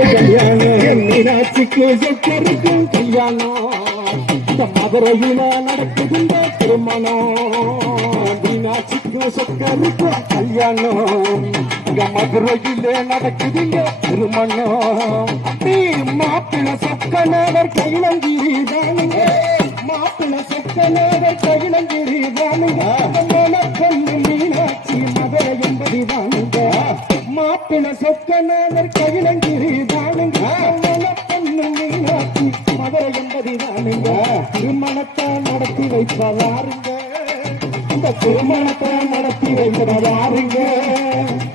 கல்யாணம் மீனாட்சிக்கு சொக்கருக்கும் கல்யாணம். இந்த மதுரையில நடக்குதுங்க திருமணம். மீனாட்சிக்கு சொக்கருக்கும் கல்யாணம். இங்க மதுரையில நடக்குதுங்க திருமணம். அப்படி மாப்பிள்ள சொக்கனவர் கைலங்கிரி தானுங்க. மாப்பிள்ள சொக்கனவர் கைலங்கிரி தானுங்க. மீனாட்சி மதுரை என்பது தானுங்க. மாப்பிள சொக்கநாதர் கையிலங்கிரி தானுங்க. மதுரை என்பது தானுங்க திருமணத்தை நடத்தி வைப்பதாருங்க இந்த திருமணத்தை நடத்தி வைப்பதாருங்க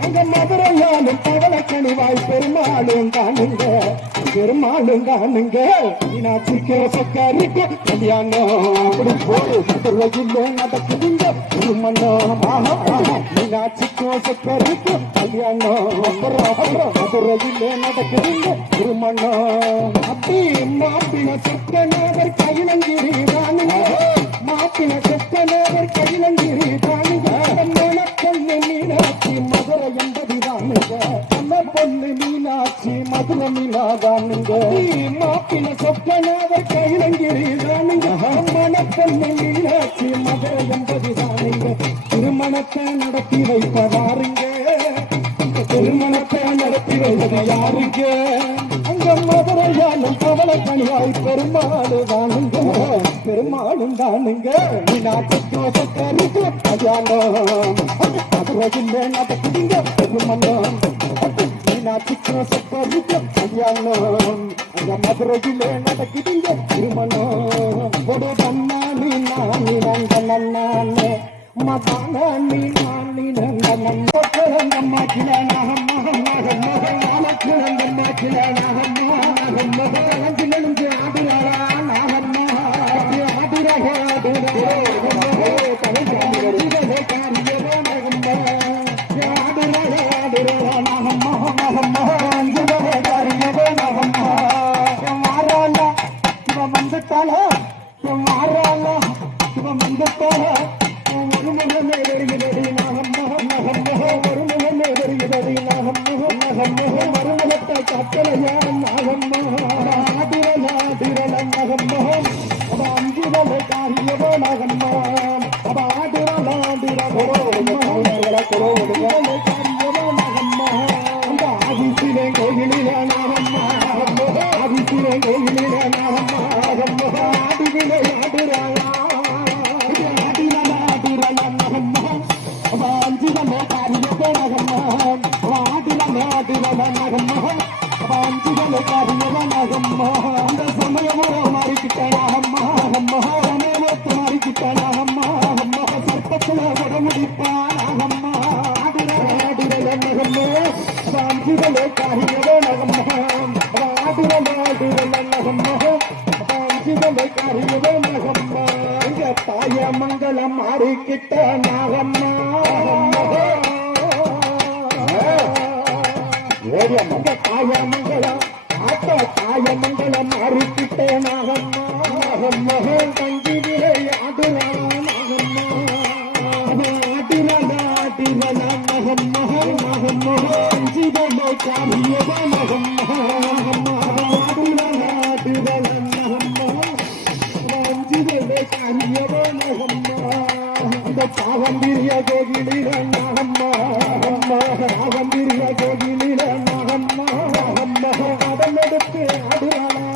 அங்க மதுரையாலும் பவள கனிவாய் பெருமாளும் தானுங்க. பெருமாளும் தானுங்க மீனாட்சிக்கு கல்யாணம். அப்படி போடு மதுரையில் நடக்குதுங்க. திருமணம் மீனாட்சிக்கும் சொக்கரிக்கும் கல்யாணம். அப்புறம் அப்புறம் மதுரையில் நடக்குதுங்க. திருமணம். அப்படி தானுங்க கையிலங்கிரி தானுங்க மாப்பிள சொக்கநாதர் கையிலங்கிரி தானுங்க மன பொண்ணு மீனாட்சி மதுரை என்பது தானுங்க திருமணத்தை நடத்தி வைப்பதாருங்க. திருமணத்தை நடத்தி வைப்பது யாருங்க? அங்க மதுரையாலும் கவல கனியாய் பெருமாளு தானுங்க பெருமாளும் தானுங்க கல்யாணம் மதுரையில் நடக்குதுங்க திருமணம் மீனாட்சிக்கு சப்பாதிக்கும் கல்யாணம் அந்த மதுரையில் நடக்குதுங்க திருமணம் ஒரு தன்னானி நானி நந்த நன்னானே மதானி நானி நந்த நந்த கிழங்கம்மா மகன் மகன் நாள கிழங்கம்மா கிழனாகம்மா இவன் வந்துட்டாளா இவன் மாறாளா இவன் வந்துட்டாளா ஒரு முகமே வருகிறது ஒரு மறுமுகத்தை அவ அஞ்சுதலை காரியவோ அவ காரியவோ அந்த ஆதிசிலே கோயிலில நாகம்மா. ஆதிசிலே அந்த சமயமோ மாறிக்கிட்டானாகம்மா அம்மா சமயமோத்து மாறிக்கிட்டானாகம்மா அம்மா சர்ப்பத்துல வட முடிப்பானாகம்மா ஆடிரல ஆடிரல நகம்மா அவ அஞ்சுதலை காரியவோ நகம்மா. நகம்மா. மங்களம் தாய மங்களம் ஆத்த தாய மங்களம் மாறிக்கிட்ட நாகம்மா நாகம்மா தங்கி விளையாடுறா நாகம்மா ஆடிரல ஆடிரல நகம்மா நகம்மா அஞ்சிதலை காரியவ நகம்மா நகம்மா ஆடிரல ஆடிரல நகம்மா கோகிலில அம்மா அம்மா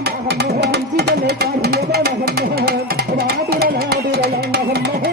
மகன் மகன் மகன் சிதலை காட்டியதோ மகன் மகன் ஆடுரல் ஆடுரல் மகன் மகன்.